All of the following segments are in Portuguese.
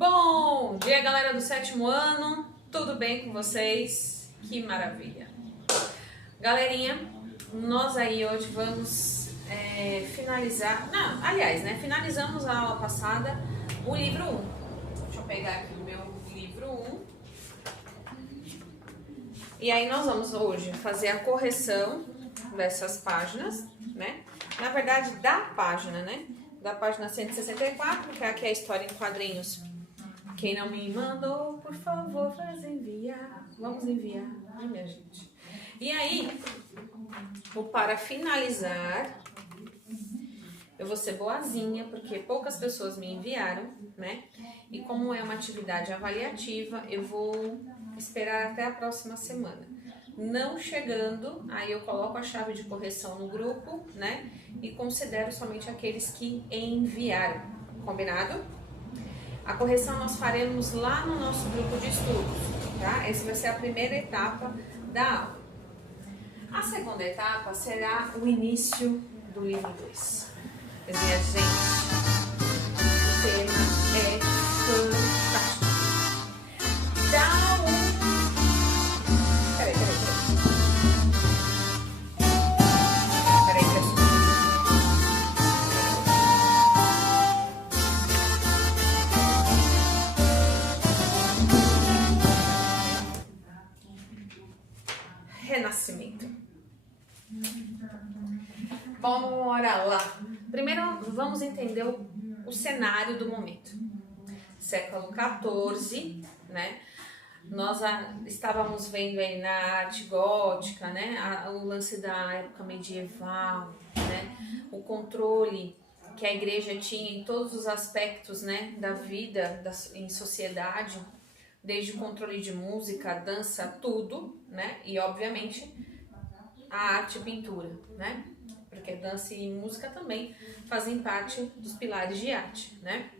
Bom dia, galera do 7º ano, tudo bem com vocês? Que maravilha! Galerinha, nós aí hoje vamos finalizar, finalizamos a aula passada o livro 1. Deixa eu pegar aqui o meu livro 1. E aí nós vamos hoje fazer a correção dessas páginas, né? Na verdade, da página, né? Da página 164, que aqui é a história em quadrinhos. Quem não me mandou, por favor, faz enviar. Vamos enviar, né, minha gente? E aí, para finalizar, eu vou ser boazinha, porque poucas pessoas me enviaram, né? E como é uma atividade avaliativa, eu vou esperar até a próxima semana. Não chegando, aí eu coloco a chave de correção no grupo, né? E considero somente aqueles que enviaram. Combinado? A correção nós faremos lá no nosso grupo de estudos, tá? Essa vai ser a primeira etapa da aula. A segunda etapa será o início do livro 2. Minha gente, o tema é fantástico. Dá um... Peraí. Renascimento. Bora lá. Primeiro vamos entender o cenário do momento. Século XIV, né? Nós estávamos vendo aí na arte gótica, né? O lance da época medieval, né? O controle que a igreja tinha em todos os aspectos, né? Da vida em sociedade, desde o controle de música, dança, tudo, né? E obviamente a arte e pintura, né? Porque dança e música também fazem parte dos pilares de arte, né?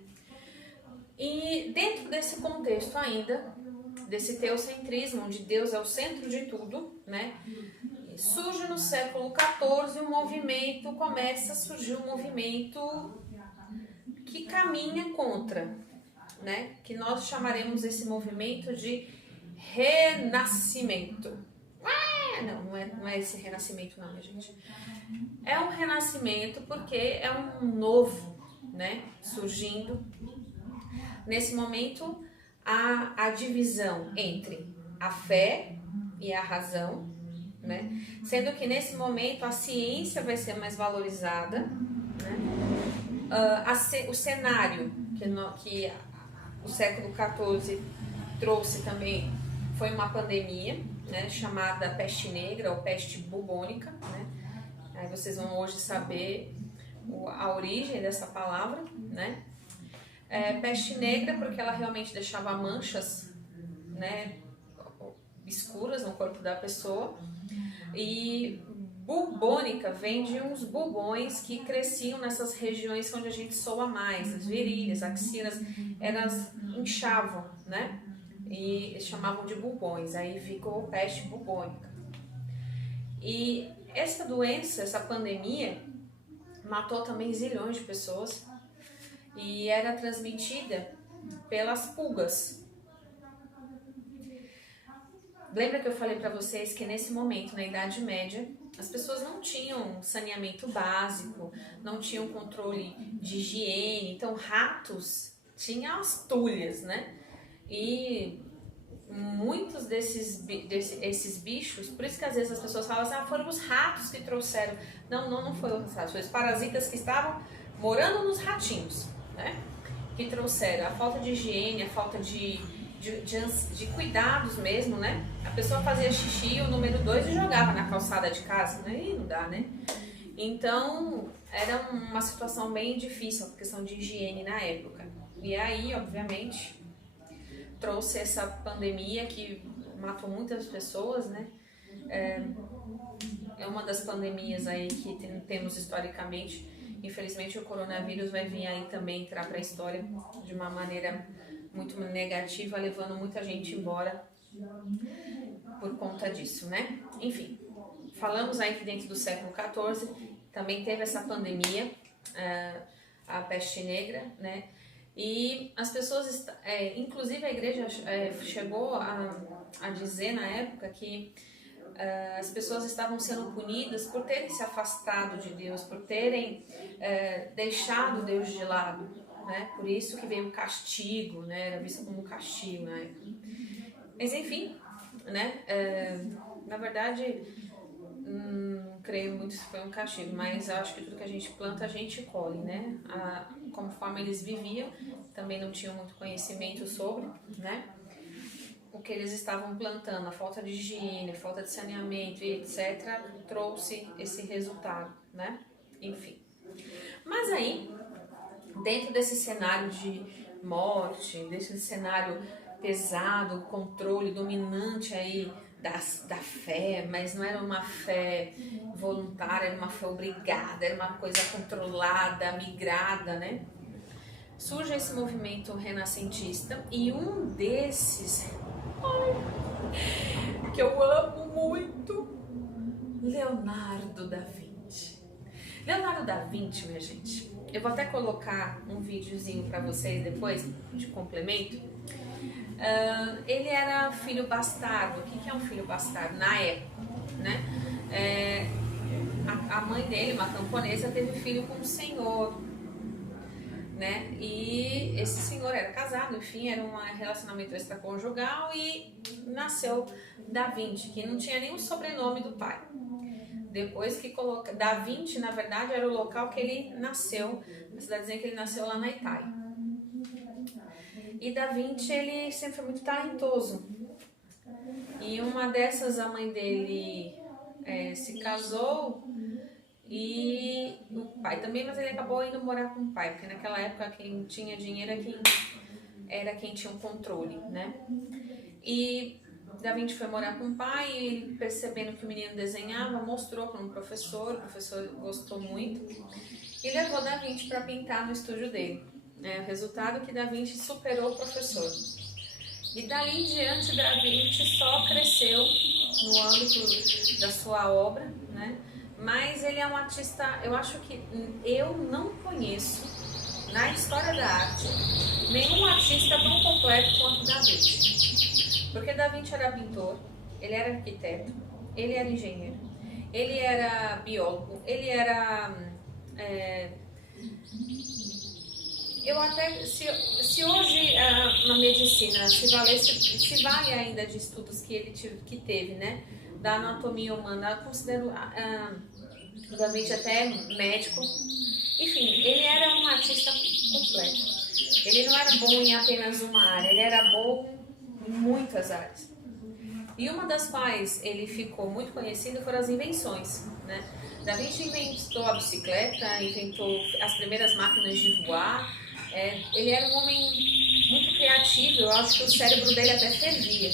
E dentro desse contexto ainda, desse teocentrismo, onde Deus é o centro de tudo, né? Surge no século XIV começa a surgir um movimento que caminha contra, né? Que nós chamaremos esse movimento de renascimento. Não é esse renascimento não, minha gente. É um renascimento porque é um novo, né, surgindo. Nesse momento, a divisão entre a fé e a razão, né? Sendo que nesse momento a ciência vai ser mais valorizada, né? O cenário que o século XIV trouxe também foi uma pandemia, né, chamada peste negra ou peste bubônica, né? Aí vocês vão hoje saber a origem dessa palavra, né? Peste negra porque ela realmente deixava manchas, né, escuras no corpo da pessoa. E bubônica vem de uns bubões que cresciam nessas regiões onde a gente soa mais, as virilhas, axilas, elas inchavam, né? E eles chamavam de bubões, aí ficou peste bubônica. E essa doença, essa pandemia, matou também zilhões de pessoas e era transmitida pelas pulgas. Lembra que eu falei para vocês que nesse momento, na Idade Média, as pessoas não tinham saneamento básico, não tinham controle de higiene, então ratos tinham as tulhas, né? E muitos esses bichos, por isso que às vezes as pessoas falam assim, foram os ratos que trouxeram. Não foram os ratos, foram os parasitas que estavam morando nos ratinhos, né? Que trouxeram a falta de higiene, a falta de cuidados mesmo, né? A pessoa fazia xixi, o número 2 e jogava na calçada de casa, né? E não dá, né? Então, era uma situação bem difícil, a questão de higiene na época. E aí, obviamente, trouxe essa pandemia que matou muitas pessoas, né? É uma das pandemias aí que temos historicamente. Infelizmente, o coronavírus vai vir aí também entrar para a história de uma maneira muito negativa, levando muita gente embora por conta disso, né? Enfim, falamos aí que dentro do século XIV também teve essa pandemia, a peste negra, né? E as pessoas, inclusive a igreja chegou a dizer na época que as pessoas estavam sendo punidas por terem se afastado de Deus, por terem deixado Deus de lado, né? Por isso que veio o castigo, né? Era visto como um castigo na época. Mas enfim, né? Na verdade, não creio muito se foi um castigo, mas eu acho que tudo que a gente planta, a gente colhe, né? Conforme eles viviam, também não tinham muito conhecimento sobre, né? O que eles estavam plantando, a falta de higiene, falta de saneamento e etc., trouxe esse resultado, né? Enfim. Mas aí, dentro desse cenário de morte, desse cenário pesado, controle dominante aí da fé, mas não era uma fé voluntária, era uma fé obrigada, era uma coisa controlada, migrada, né? Surge esse movimento renascentista e um desses, que eu amo muito, Leonardo da Vinci. Leonardo da Vinci, minha gente, eu vou até colocar um videozinho para vocês depois, de complemento. Ele era filho bastardo. O que é um filho bastardo? Na época, né? A mãe dele, uma camponesa, teve filho com um senhor, né? E esse senhor era casado, enfim, era um relacionamento extraconjugal e nasceu Da Vinci, que não tinha nenhum sobrenome do pai. Depois que coloca... Da Vinci, na verdade, era o local que ele nasceu, a cidadezinha que ele nasceu lá na Itália. E Da Vinci, ele sempre foi muito talentoso. E uma dessas, a mãe dele se casou e o pai também, mas ele acabou indo morar com o pai, porque naquela época quem tinha dinheiro era quem tinha o controle, né? E Da Vinci foi morar com o pai e ele, percebendo que o menino desenhava, mostrou para um professor, o professor gostou muito e levou Da Vinci para pintar no estúdio dele. O resultado é que Da Vinci superou o professor. E dali em diante, Da Vinci só cresceu no âmbito da sua obra, né? Mas ele é um artista, eu acho que eu não conheço na história da arte nenhum artista tão completo quanto Da Vinci. Porque Da Vinci era pintor, ele era arquiteto, ele era engenheiro, ele era biólogo, ele era... eu até, se hoje na medicina se vale ainda de estudos que ele teve, né, da anatomia humana, eu considero Da Vinci até médico. Enfim, ele era um artista completo. Ele não era bom em apenas uma área, ele era bom em muitas áreas. E uma das quais ele ficou muito conhecido foram as invenções, né? Da Vinci inventou a bicicleta, inventou as primeiras máquinas de voar. Ele era um homem muito criativo, eu acho que o cérebro dele até fervia.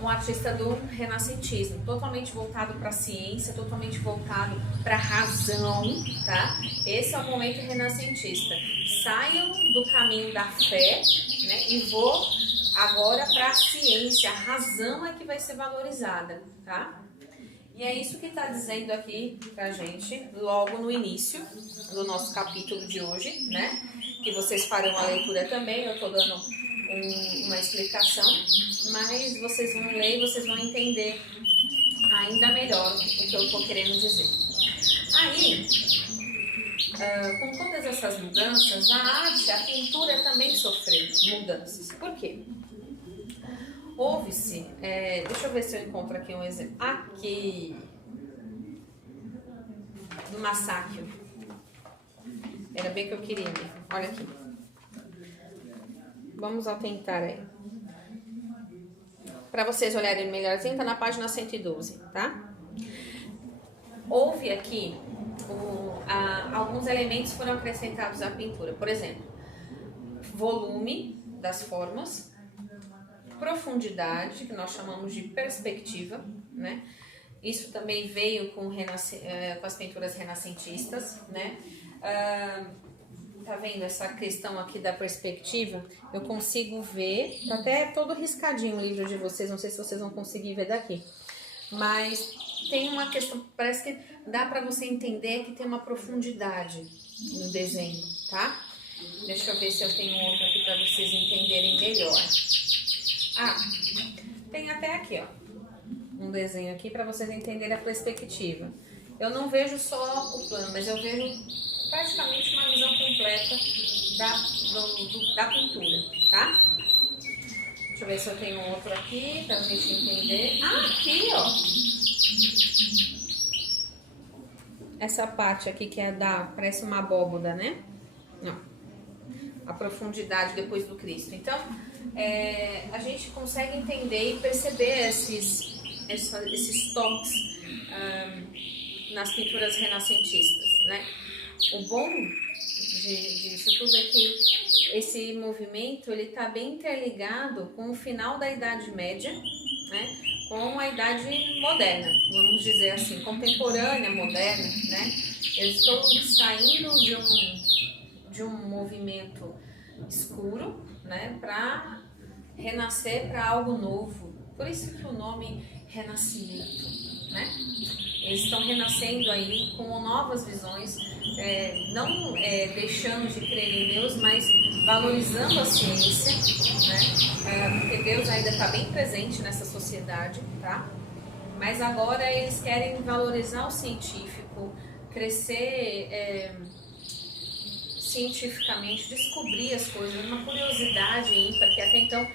Um artista do renascentismo, totalmente voltado para a ciência, totalmente voltado para a razão, tá? Esse é o momento renascentista. Saiam do caminho da fé, né? E vou agora para a ciência, a razão é que vai ser valorizada, tá? E é isso que está dizendo aqui pra gente, logo no início do nosso capítulo de hoje, né? Que vocês farão a leitura também, eu estou dando uma explicação, mas vocês vão ler e vocês vão entender ainda melhor o que eu estou querendo dizer. Aí, com todas essas mudanças, a arte, a pintura também sofreu mudanças. Por quê? Houve-se, deixa eu ver se eu encontro aqui um exemplo. Aqui, do Masaccio. Era bem que eu queria ver. Olha aqui. Vamos atentar aí. Para vocês olharem melhorzinho, tá na página 112, tá? Houve aqui, alguns elementos foram acrescentados à pintura. Por exemplo, volume das formas, profundidade, que nós chamamos de perspectiva, né? Isso também veio com as pinturas renascentistas, né? Tá vendo essa questão aqui da perspectiva? Eu consigo ver, tá até todo riscadinho o livro de vocês, não sei se vocês vão conseguir ver daqui. Mas tem uma questão, parece que dá para você entender que tem uma profundidade no desenho, tá? Deixa eu ver se eu tenho outro aqui para vocês entenderem melhor. Ah, tem até aqui, ó, um desenho aqui para vocês entenderem a perspectiva. Eu não vejo só o plano, mas eu vejo praticamente uma visão completa da pintura, tá? Deixa eu ver se eu tenho outro aqui pra gente entender. Ah, aqui, ó. Essa parte aqui que é parece uma abóboda, né? Não. A profundidade depois do Cristo. Então, a gente consegue entender e perceber esses toques nas pinturas renascentistas, né? O bom disso tudo é que esse movimento ele está bem interligado com o final da Idade Média, né? Com a Idade Moderna, vamos dizer assim, contemporânea, moderna, né? Eu estou saindo de um movimento escuro, né? Para renascer para algo novo. Por isso que o nome Renascimento, né? Eles estão renascendo aí com novas visões, não deixando de crer em Deus, mas valorizando a ciência, né? Porque Deus ainda está bem presente nessa sociedade, tá? Mas agora eles querem valorizar o científico, crescer cientificamente, descobrir as coisas, uma curiosidade ímpar, que até então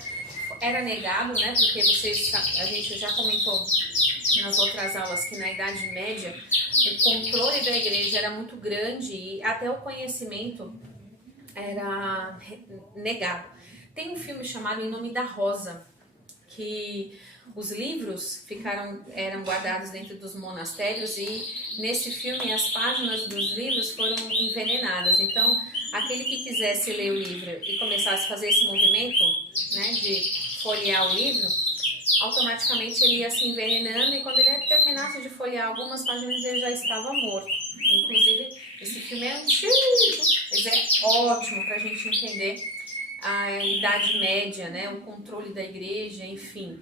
era negado, né? Porque a gente já comentou nas outras aulas que na Idade Média o controle da igreja era muito grande e até o conhecimento era negado. Tem um filme chamado Em Nome da Rosa, que os livros eram guardados dentro dos monastérios e nesse filme as páginas dos livros foram envenenadas. Então, aquele que quisesse ler o livro e começasse a fazer esse movimento, né, de folhear o livro, automaticamente ele ia se envenenando e quando ele terminasse de folhear algumas páginas ele já estava morto. Inclusive, esse filme é antigo, mas é ótimo para a gente entender a Idade Média, né, o controle da igreja, enfim.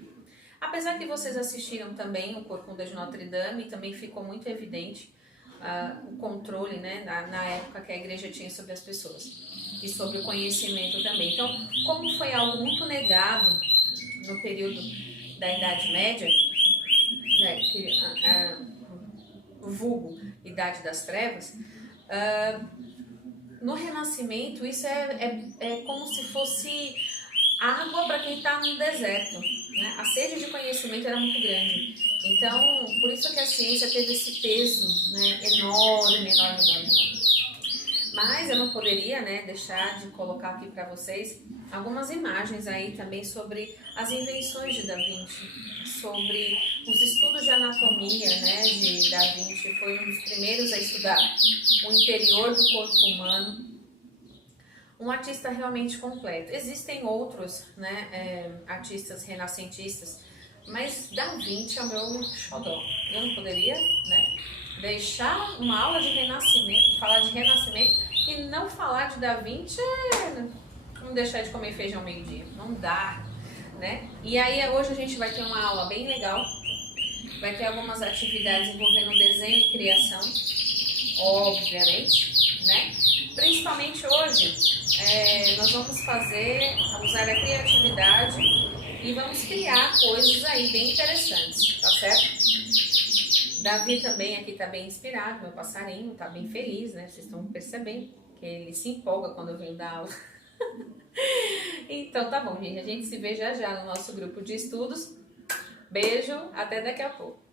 Apesar que vocês assistiram também o Corcunda de Notre Dame, também ficou muito evidente o controle, né, na época que a igreja tinha sobre as pessoas e sobre o conhecimento também. Então, como foi algo muito negado no período da Idade Média, né, vulgo Idade das Trevas, no Renascimento isso é como se fosse água para quem está no deserto, né? A sede de conhecimento era muito grande. Então, por isso que a ciência teve esse peso, né, enorme. Mas eu não poderia, né, deixar de colocar aqui para vocês algumas imagens aí também sobre as invenções de Da Vinci, sobre os estudos de anatomia, né, de Da Vinci. Foi um dos primeiros a estudar o interior do corpo humano. Um artista realmente completo. Existem outros, né, artistas renascentistas, mas Da Vinci é o meu xodó. Eu não poderia, né, deixar uma aula de renascimento, falar de renascimento e não falar de Da Vinci, não deixar de comer feijão meio-dia. Não dá, né? E aí hoje a gente vai ter uma aula bem legal. Vai ter algumas atividades envolvendo desenho e criação, obviamente, né? Principalmente hoje, nós vamos usar a criatividade e vamos criar coisas aí bem interessantes, tá certo? Davi também aqui tá bem inspirado, meu passarinho tá bem feliz, né? Vocês estão percebendo que ele se empolga quando eu venho dar aula. Então tá bom, gente, a gente se vê já no nosso grupo de estudos. Beijo, até daqui a pouco.